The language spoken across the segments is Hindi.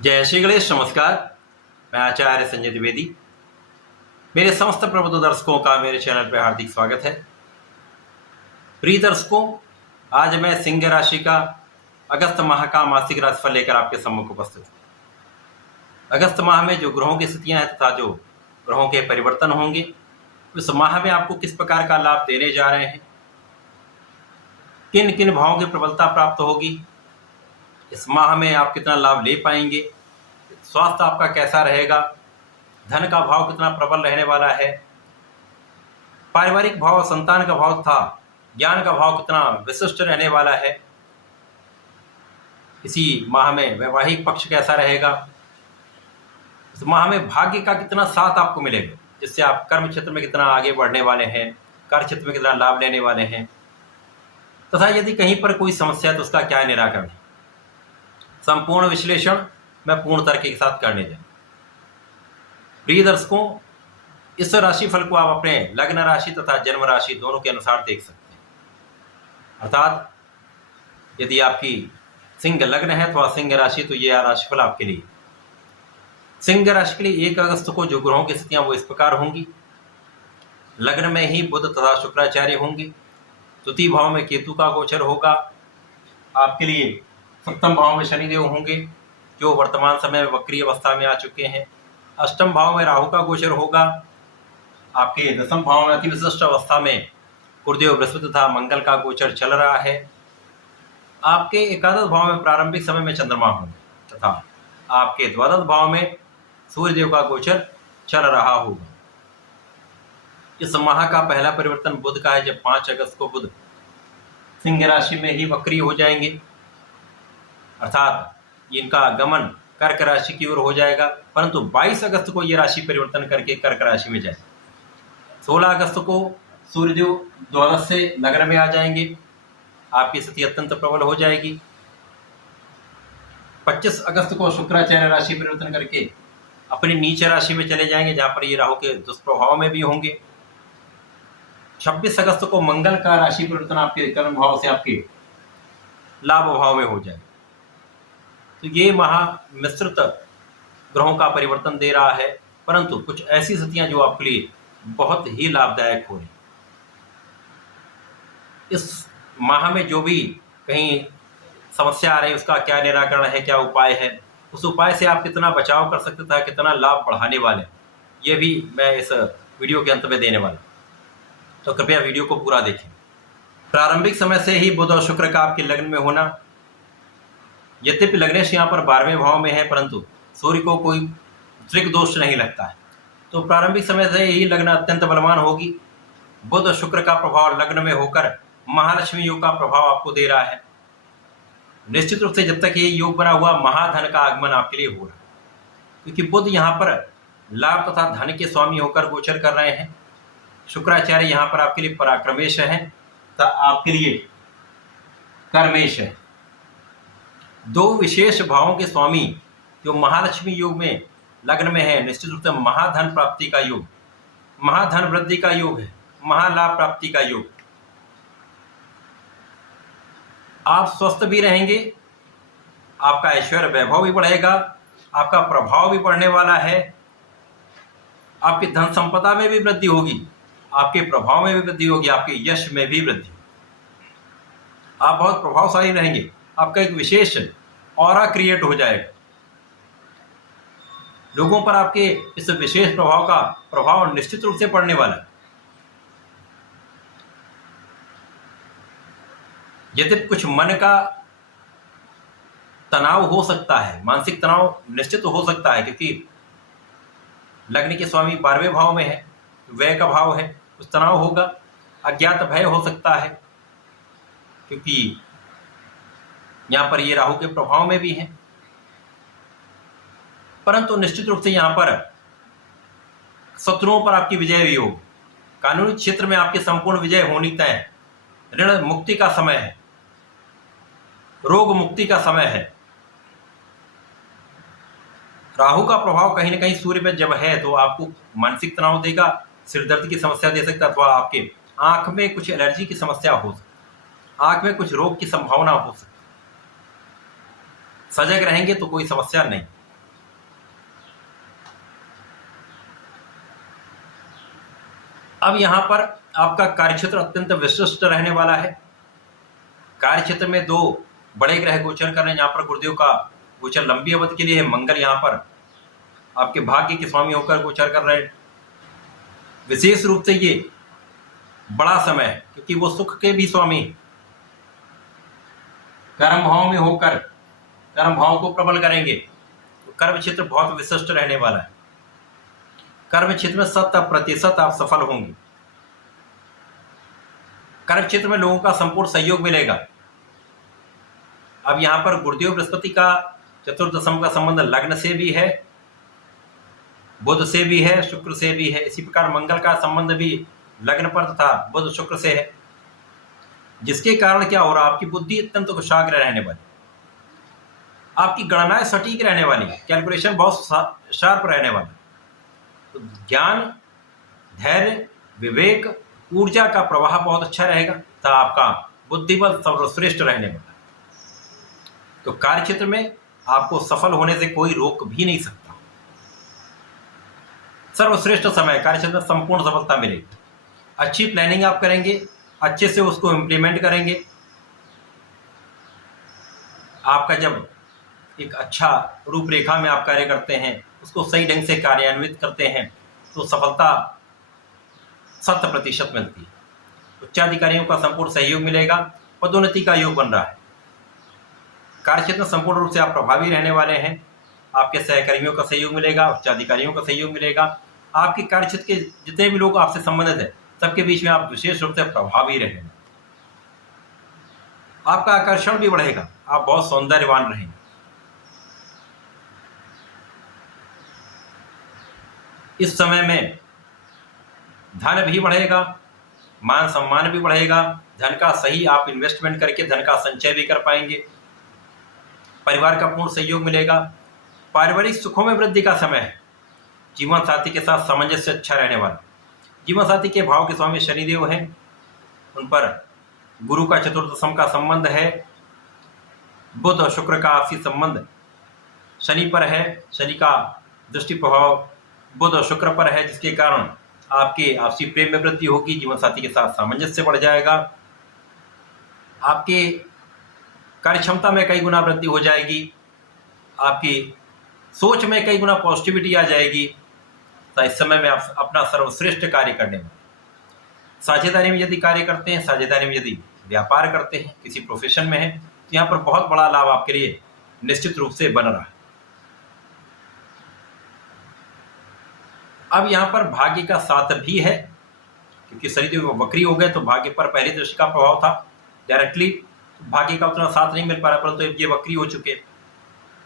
जय श्री गणेश। नमस्कार, मैं आचार्य संजय द्विवेदी। मेरे समस्त प्रबुद्ध दर्शकों का मेरे चैनल पर हार्दिक स्वागत है। प्रिय दर्शकों, आज मैं सिंह राशि का अगस्त माह का मासिक राशिफल लेकर आपके सम्मुख उपस्थित हूँ। अगस्त माह में जो ग्रहों की स्थितियां हैं तथा जो ग्रहों के परिवर्तन होंगे, उस माह में आपको किस प्रकार का लाभ देने जा रहे हैं, किन किन भावों की प्रबलता प्राप्त होगी, इस माह में आप कितना लाभ ले पाएंगे, स्वास्थ्य आपका कैसा रहेगा, धन का भाव कितना प्रबल रहने वाला है, पारिवारिक भाव, संतान का भाव तथा ज्ञान का भाव कितना विशिष्ट रहने वाला है, इसी माह में वैवाहिक पक्ष कैसा रहेगा, इस माह में भाग्य का कितना साथ आपको मिलेगा, जिससे आप कर्म क्षेत्र में कितना आगे बढ़ने वाले हैं, कार्य क्षेत्र में कितना लाभ लेने वाले हैं, तथा यदि कहीं पर कोई समस्या है तो उसका क्या निराकरण है। संपूर्ण विश्लेषण मैं पूर्ण तर्क के साथ करने जा रहा हूं। प्रिय दर्शकों, इस राशिफल को आप अपने लग्न राशि तथा जन्म राशि दोनों के अनुसार देख सकते हैं। अर्थात यदि आपकी सिंह लग्न है अथवा सिंह राशि तो यह राशिफल आपके लिए। सिंह राशि के लिए 1 अगस्त को जो ग्रहों की स्थितियां वो इस प्रकार होंगी। लग्न में ही बुध तथा शुक्राचार्य होंगे। तृतीय भाव में केतु का गोचर होगा। आपके लिए सप्तम भाव में शनिदेव होंगे, जो वर्तमान समय में वक्री अवस्था में आ चुके हैं। अष्टम भाव में राहु का गोचर होगा। आपके दसम भाव में अति विशिष्ट अवस्था में गुरुदेव बृहस्पति तथा मंगल का गोचर चल रहा है। आपके एकादश भाव में प्रारंभिक समय में चंद्रमा होंगे तथा आपके द्वादश भाव में सूर्यदेव का गोचर चल रहा होगा। इस माह का पहला परिवर्तन बुध का है, जब 5 अगस्त को बुध सिंह राशि में ही वक्री हो जाएंगे, अर्थात इनका गमन कर्क राशि की ओर हो जाएगा। परंतु 22 अगस्त को ये राशि परिवर्तन करके कर्क राशि में जाएगा। 16 अगस्त को सूर्यदेव द्वादश से लग्न में आ जाएंगे, आपकी स्थिति अत्यंत प्रबल हो जाएगी। 25 अगस्त को शुक्राचार्य राशि परिवर्तन करके अपनी नीच राशि में चले जाएंगे, जहां पर ये राहु के दुष्प्रभाव में भी होंगे। 26 अगस्त को मंगल का राशि परिवर्तन आपके कर्म भाव से आपके लाभ भाव में हो जाएगा। तो ये माह मिश्रित ग्रहों का परिवर्तन दे रहा है, परंतु कुछ ऐसी स्थितियां जो आपके लिए बहुत ही लाभदायक हो रही। इस माह में जो भी कहीं समस्या आ रही है उसका क्या निराकरण है, क्या उपाय है, उस उपाय से आप कितना बचाव कर सकते थे, कितना लाभ बढ़ाने वाले, ये भी मैं इस वीडियो के अंत में देने वाला। तो कृपया वीडियो को पूरा देखें। प्रारंभिक समय से ही बुध और शुक्र का आपके लग्न में होना, यद्यपि लग्नेश यहाँ पर 12वें भाव में है, परंतु सूर्य को कोई त्रिक दोष नहीं लगता है, तो प्रारंभिक समय से ही लग्न अत्यंत बलवान होगी। बुध और शुक्र का प्रभाव लग्न में होकर महालक्ष्मी योग का प्रभाव आपको दे रहा है। निश्चित रूप से जब तक ये योग बना हुआ, महाधन का आगमन आपके लिए हो रहा है, क्योंकि बुध यहाँ पर लाभ तथा धन के स्वामी होकर गोचर कर रहे हैं। शुक्राचार्य यहाँ पर आपके लिए पराक्रमेश है तथा आपके लिए कर्मेश है। 2 विशेष भावों के स्वामी जो महालक्ष्मी योग में लग्न में है, निश्चित रूप से महाधन प्राप्ति का योग, महाधन वृद्धि का योग है, महालाभ प्राप्ति का योग। आप स्वस्थ भी रहेंगे, आपका ऐश्वर्य वैभव भी बढ़ेगा, आपका प्रभाव भी बढ़ने वाला है, आपकी धन संपदा में भी वृद्धि होगी, आपके प्रभाव में भी वृद्धि होगी, आपके यश में भी वृद्धि। आप बहुत प्रभावशाली रहेंगे, आपका एक विशेष ऑरा क्रिएट हो जाएगा। लोगों पर आपके इस विशेष प्रभाव का प्रभाव निश्चित रूप से पड़ने वाला है। यद्यपि कुछ मन का तनाव हो सकता है, मानसिक तनाव निश्चित हो सकता है, क्योंकि लग्न के स्वामी 12वें भाव में है, व्यय का भाव है, कुछ तनाव होगा। अज्ञात भय हो सकता है, क्योंकि यहाँ पर ये राहु के प्रभाव में भी है। परंतु निश्चित रूप से यहाँ पर शत्रुओं पर आपकी विजय भी होगी। कानूनी क्षेत्र में आपकी संपूर्ण विजय होनी तय है। ऋण मुक्ति का समय है, रोग मुक्ति का समय है। राहु का प्रभाव कहीं ना कहीं सूर्य पर जब है तो आपको मानसिक तनाव देगा, सिर दर्द की समस्या दे सकता है, अथवा आपके आंख में कुछ एलर्जी की समस्या हो सकती है, आंख में कुछ रोग की संभावना हो सकती है। सजग रहेंगे तो कोई समस्या नहीं। अब यहाँ पर आपका कार्यक्षेत्र अत्यंत विशिष्ट रहने वाला है। कार्यक्षेत्र में दो बड़े ग्रह गोचर कर रहे हैं। यहाँ पर गुरुदेव का गोचर लंबी अवधि के लिए है। मंगल यहाँ पर आपके भाग्य के स्वामी होकर गोचर कर रहे हैं। विशेष रूप से ये बड़ा समय है क्योंकि वो सुख के भी स्वामी कर्म भाव में होकर कर्म भाव को प्रबल करेंगे। तो कर्म क्षेत्र बहुत विशिष्ट रहने वाला है। कर्म क्षेत्र में 100% आप सफल होंगे। कर्म क्षेत्र में लोगों का संपूर्ण सहयोग मिलेगा। अब यहाँ पर गुरुदेव बृहस्पति का चतुर्दशम का संबंध लग्न से भी है, बुध से भी है, शुक्र से भी है। इसी प्रकार मंगल का संबंध भी लग्न पर तथा बुध शुक्र से है, जिसके कारण क्या हो रहा है, आपकी बुद्धि अत्यंत कुशाग्र रहने वाली, आपकी गणनाएं सटीक रहने वाली, कैलकुलेशन बहुत शार्प रहने वाली। तो ज्ञान, धैर्य, विवेक, ऊर्जा का प्रवाह बहुत अच्छा रहेगा तथा आपका बुद्धिबल सर्वश्रेष्ठ रहने वाला। तो कार्य क्षेत्र में आपको सफल होने से कोई रोक भी नहीं सकता। सर्वश्रेष्ठ समय, कार्य क्षेत्र में संपूर्ण सफलता मिलेगी। अच्छी प्लानिंग आप करेंगे, अच्छे से उसको इम्प्लीमेंट करेंगे। आपका जब एक अच्छा रूपरेखा में आप कार्य करते हैं, उसको सही ढंग से कार्यान्वित करते हैं, तो सफलता 100% मिलती है। उच्चाधिकारियों का संपूर्ण सहयोग मिलेगा। पदोन्नति का योग बन रहा है। कार्यक्षेत्र में संपूर्ण रूप से आप प्रभावी रहने वाले हैं। आपके सहकर्मियों का सहयोग मिलेगा, उच्चाधिकारियों का सहयोग मिलेगा। आपके कार्यक्षेत्र के जितने भी लोग आपसे संबंधित है, सबके बीच में आप विशेष रूप से प्रभावी रहेंगे। आपका आकर्षण भी बढ़ेगा, आप बहुत सौंदर्यवान रहेंगे। इस समय में धन भी बढ़ेगा, मान सम्मान भी बढ़ेगा। धन का सही आप इन्वेस्टमेंट करके धन का संचय भी कर पाएंगे। परिवार का पूर्ण सहयोग मिलेगा। पारिवारिक सुखों में वृद्धि का समय है। जीवन साथी के साथ सामंजस्य अच्छा रहने वाला। जीवन साथी के भाव के स्वामी शनिदेव हैं, उन पर गुरु का चतुर्दशम का संबंध है। बुध और शुक्र का आपसी संबंध शनि पर है। शनि का दृष्टि प्रभाव बुध और शुक्र पर है, जिसके कारण आपके आपसी प्रेम में वृद्धि होगी। जीवन साथी के साथ सामंजस्य बढ़ जाएगा। आपके कार्य क्षमता में कई गुना वृद्धि हो जाएगी। आपकी सोच में कई गुना पॉजिटिविटी आ जाएगी। तो इस समय में आप अपना सर्वश्रेष्ठ कार्य करने में, साझेदारी में यदि कार्य करते हैं, साझेदारी में यदि व्यापार करते हैं, किसी प्रोफेशन में है, तो यहाँ पर बहुत बड़ा लाभ आपके लिए निश्चित रूप से बन रहा है। अब यहाँ पर भाग्य का साथ भी है, क्योंकि शनिदेव वक्री हो गए तो भाग्य पर पहली दृष्टि का प्रभाव था डायरेक्टली, भाग्य का उतना साथ नहीं मिल पा रहा, परंतु ये वक्री हो चुके,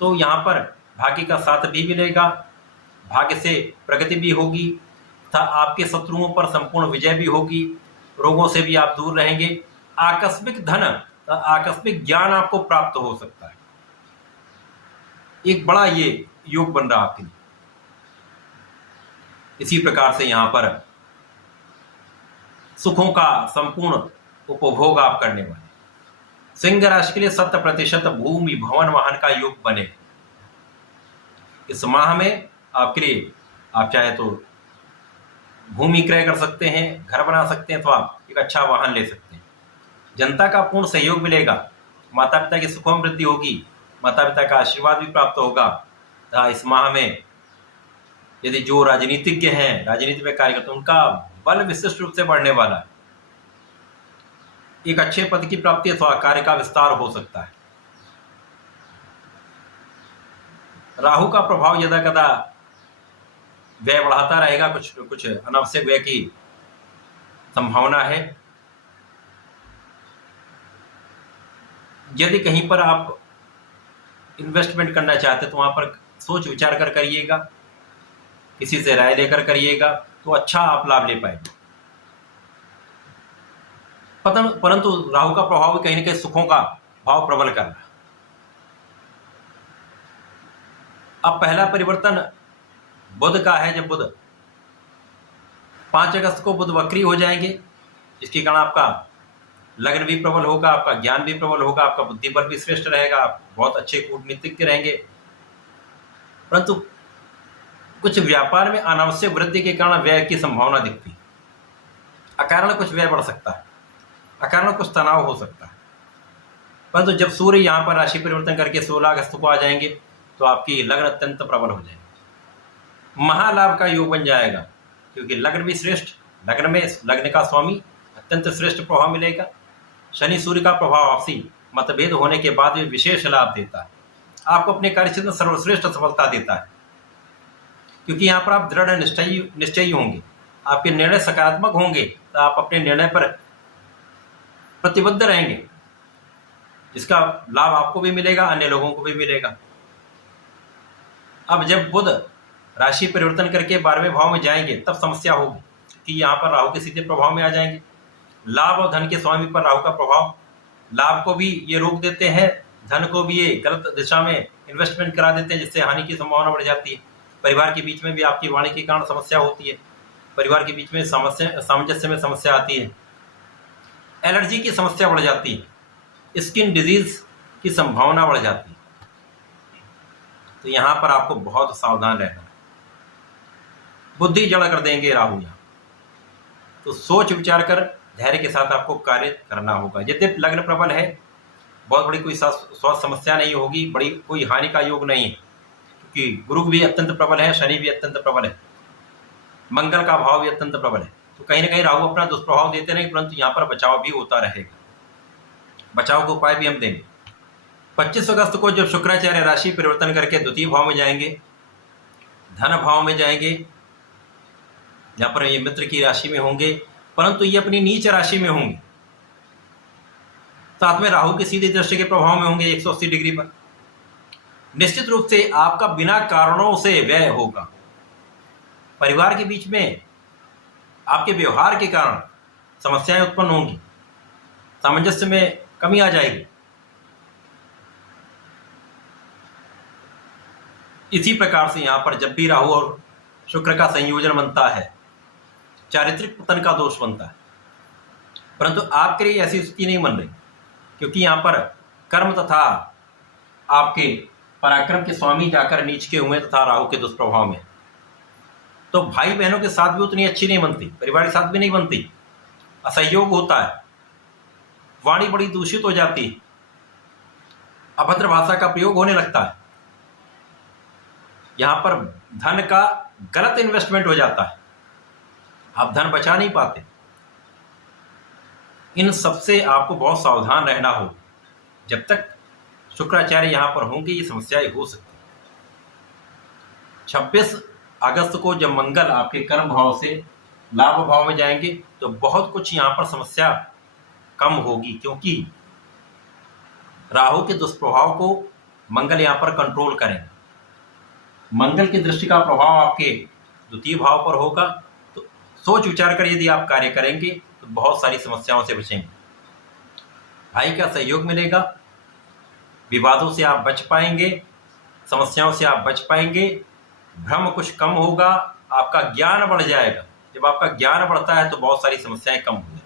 तो यहाँ पर भाग्य का साथ भी मिलेगा। भाग्य से प्रगति भी होगी तथा आपके शत्रुओं पर संपूर्ण विजय भी होगी। रोगों से भी आप दूर रहेंगे। आकस्मिक धन, आकस्मिक ज्ञान आपको प्राप्त हो सकता है। एक बड़ा ये योग बन रहा आपके लिए। इसी प्रकार से यहाँ पर सुखों का संपूर्ण उपभोग आप करने वाले। सिंह राशि के लिए 100% भूमि भवन वाहन का योग बने। इस माह में आपके लिए आप चाहे तो भूमि क्रय कर सकते हैं, घर बना सकते हैं, तो आप एक अच्छा वाहन ले सकते हैं। जनता का पूर्ण सहयोग मिलेगा। माता पिता की सुखों में वृद्धि होगी। माता पिता का आशीर्वाद भी प्राप्त होगा। इस माह में यदि जो राजनीतिज्ञ हैं, राजनीति में कार्य करते हैं, उनका बल विशिष्ट रूप से बढ़ने वाला है। एक अच्छे पद की प्राप्ति अथवा कार्य का विस्तार हो सकता है। राहु का प्रभाव यदा कदा व्यय बढ़ाता रहेगा। कुछ अनावश्यक व्यय की संभावना है। यदि कहीं पर आप इन्वेस्टमेंट करना चाहते हैं तो वहां पर सोच विचार कर करिएगा, किसी से राय लेकर करिएगा, तो अच्छा आप लाभ ले पाएंगे। परंतु राहु का प्रभाव भी कहीं न कहीं सुखों का भाव प्रबल कर रहा है। अब पहला परिवर्तन बुध का है। जब बुध 5 अगस्त को बुध वक्री हो जाएंगे, जिसके कारण आपका लग्न भी प्रबल होगा, आपका ज्ञान भी प्रबल होगा, आपका बुद्धि बल भी श्रेष्ठ रहेगा, आप बहुत अच्छे कूटनीतिज्ञ रहेंगे। परंतु कुछ व्यापार में अनावश्यक वृद्धि के कारण व्यय की संभावना दिखती है। अकारण कुछ व्यय बढ़ सकता है, अकारण कुछ तनाव हो सकता है। परंतु जब सूर्य यहाँ पर राशि परिवर्तन करके 16 अगस्त को आ जाएंगे तो आपकी लग्न अत्यंत प्रबल हो जाएगी, महालाभ का योग बन जाएगा, क्योंकि लग्न भी श्रेष्ठ, लग्न में लग्न का स्वामी अत्यंत श्रेष्ठ प्रभाव मिलेगा। शनि सूर्य का प्रभाव आपसी मतभेद होने के बाद भी विशेष लाभ देता है, आपको अपने कार्यक्षेत्र में सर्वश्रेष्ठ सफलता देता है, क्योंकि यहाँ पर आप दृढ़ निश्चयी होंगे, आपके निर्णय सकारात्मक होंगे, तो आप अपने निर्णय पर प्रतिबद्ध रहेंगे, जिसका लाभ आपको भी मिलेगा, अन्य लोगों को भी मिलेगा। अब जब बुध राशि परिवर्तन करके 12वें भाव में जाएंगे तब समस्या होगी, कि यहाँ पर राहु के सीधे प्रभाव में आ जाएंगे। लाभ और धन के स्वामी पर राहु का प्रभाव, लाभ को भी ये रोक देते हैं, धन को भी ये गलत दिशा में इन्वेस्टमेंट करा देते हैं, जिससे हानि की संभावना बढ़ जाती है। परिवार के बीच में भी आपकी वाणी के कारण समस्या होती है, परिवार के बीच में सामंजस्य में समस्या आती है, एलर्जी की समस्या बढ़ जाती है, स्किन डिजीज की संभावना बढ़ जाती है। तो यहाँ पर आपको बहुत सावधान रहना है, बुद्धि जड़ कर देंगे राहु यहाँ, तो सोच विचार कर धैर्य के साथ आपको कार्य करना होगा। यद्यप लग्न प्रबल है, बहुत बड़ी कोई स्वास्थ्य समस्या नहीं होगी, बड़ी कोई हानि का योग नहीं है, क्योंकि गुरु भी अत्यंत प्रबल है, शनि भी अत्यंत प्रबल है, मंगल का भाव भी अत्यंत प्रबल है। तो कहीं ना कहीं राहु अपना दुष्प्रभाव देते नहीं, परंतु यहाँ पर बचाव भी होता रहेगा, बचाव के उपाय भी हम देंगे। 25 अगस्त को जब शुक्राचार्य राशि परिवर्तन करके द्वितीय भाव में जाएंगे, धन भाव में जाएंगे, यहाँ पर ये मित्र की राशि में होंगे, परंतु ये अपनी नीच राशि में होंगे, साथ में राहु की सीधी दृष्टि के प्रभाव में होंगे 180 डिग्री पर। निश्चित रूप से आपका बिना कारणों से व्यय होगा, परिवार के बीच में आपके व्यवहार के कारण समस्याएं उत्पन्न होंगी, सामंजस्य में कमी आ जाएगी। इसी प्रकार से यहाँ पर जब भी राहु और शुक्र का संयोजन बनता है, चारित्रिक पतन का दोष बनता है, परंतु आपके लिए ऐसी स्थिति नहीं बन रही, क्योंकि यहाँ पर कर्म तथा आपके पराक्रम के स्वामी जाकर नीच के हुए तथा राहु के दुष्प्रभाव में, तो भाई बहनों के साथ भी उतनी अच्छी नहीं बनती, परिवार के साथ भी नहीं बनती, असहयोग होता है, वाणी बड़ी दूषित हो जाती है, अभद्र भाषा का प्रयोग होने लगता है, यहाँ पर धन का गलत इन्वेस्टमेंट हो जाता है, आप धन बचा नहीं पाते। इन सबसे आपको बहुत सावधान रहना हो, जब तक शुक्राचार्य यहाँ पर होंगे ये समस्याएं हो सकती हैं। 26 अगस्त को जब मंगल आपके कर्म भाव से लाभ भाव में जाएंगे तो बहुत कुछ यहाँ पर समस्या कम होगी, क्योंकि राहु के दुष्प्रभाव को मंगल यहाँ पर कंट्रोल करेंगे। मंगल की दृष्टि का प्रभाव आपके द्वितीय भाव पर होगा, तो सोच विचार कर यदि आप कार्य करेंगे तो बहुत सारी समस्याओं से बचेंगे। भाई का सहयोग मिलेगा, विवादों से आप बच पाएंगे, समस्याओं से आप बच पाएंगे, भ्रम कुछ कम होगा, आपका ज्ञान बढ़ जाएगा। जब आपका ज्ञान बढ़ता है तो बहुत सारी समस्याएं कम होंगी।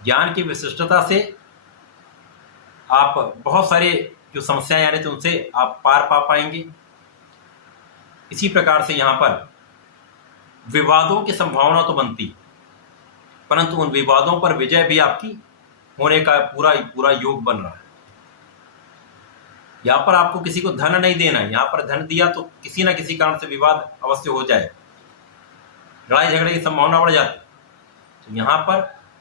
ज्ञान की विशिष्टता से आप बहुत सारे जो समस्याएं आ रही थी उनसे आप पार पा पाएंगे। इसी प्रकार से यहाँ पर विवादों की संभावना तो बनती, परंतु उन विवादों पर विजय भी आपकी होने का पूरा योग बन रहा है। यहाँ पर आपको किसी को धन नहीं देना है, यहाँ पर धन दिया तो किसी ना किसी कारण से विवाद अवश्य हो जाए, लड़ाई झगड़े की संभावना बढ़ जाती। तो यहाँ पर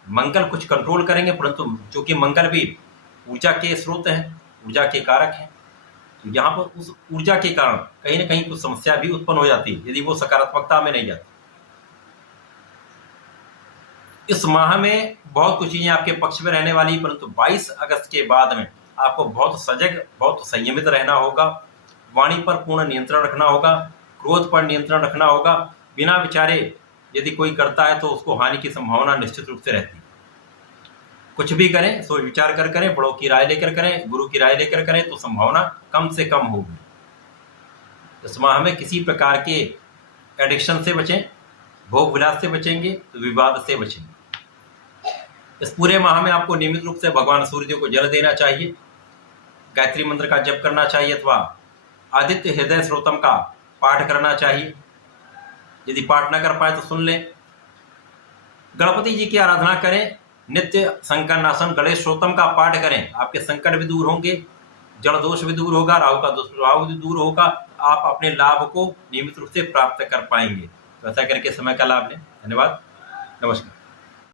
मंगल कुछ कंट्रोल करेंगे, परंतु चूंकि मंगल भी ऊर्जा के स्रोत हैं, ऊर्जा के कारक हैं, तो यहाँ पर उस ऊर्जा के कारण कहीं ना कहीं कुछ समस्या भी उत्पन्न हो जाती है यदि वो सकारात्मकता में नहीं जाती। इस माह में बहुत कुछ चीजें आपके पक्ष में रहने वाली, परंतु 22 अगस्त के बाद में आपको बहुत सजग, बहुत संयमित रहना होगा, वाणी पर पूर्ण नियंत्रण रखना होगा, क्रोध पर नियंत्रण रखना होगा। बिना विचारे यदि कोई करता है तो उसको हानि की संभावना निश्चित रूप से रहती है। कुछ भी करें सोच विचार कर करें, बड़ों की राय लेकर करें, गुरु की राय लेकर करें तो संभावना कम से कम होगी। इस माह में किसी प्रकार के एडिक्शन से बचें, भोग विलास से बचेंगे तो विवाद से बचेंगे। इस पूरे माह में आपको नियमित रूप से भगवान सूर्यदेव को जल देना चाहिए, गायत्री मंत्र का जप करना चाहिए अथवा आदित्य हृदय स्रोतम का पाठ करना चाहिए। यदि पाठ न कर पाए तो सुन लें। गणपति जी की आराधना करें, नित्य संकरनाशन गणेश स्तोत्रम का पाठ करें, आपके संकट भी दूर होंगे, जड़ दोष भी दूर होगा, राहु का दोष राहु भी दूर होगा, आप अपने लाभ को नियमित रूप से प्राप्त कर पाएंगे। तो ऐसा करके समय का लाभ लें। धन्यवाद, नमस्कार।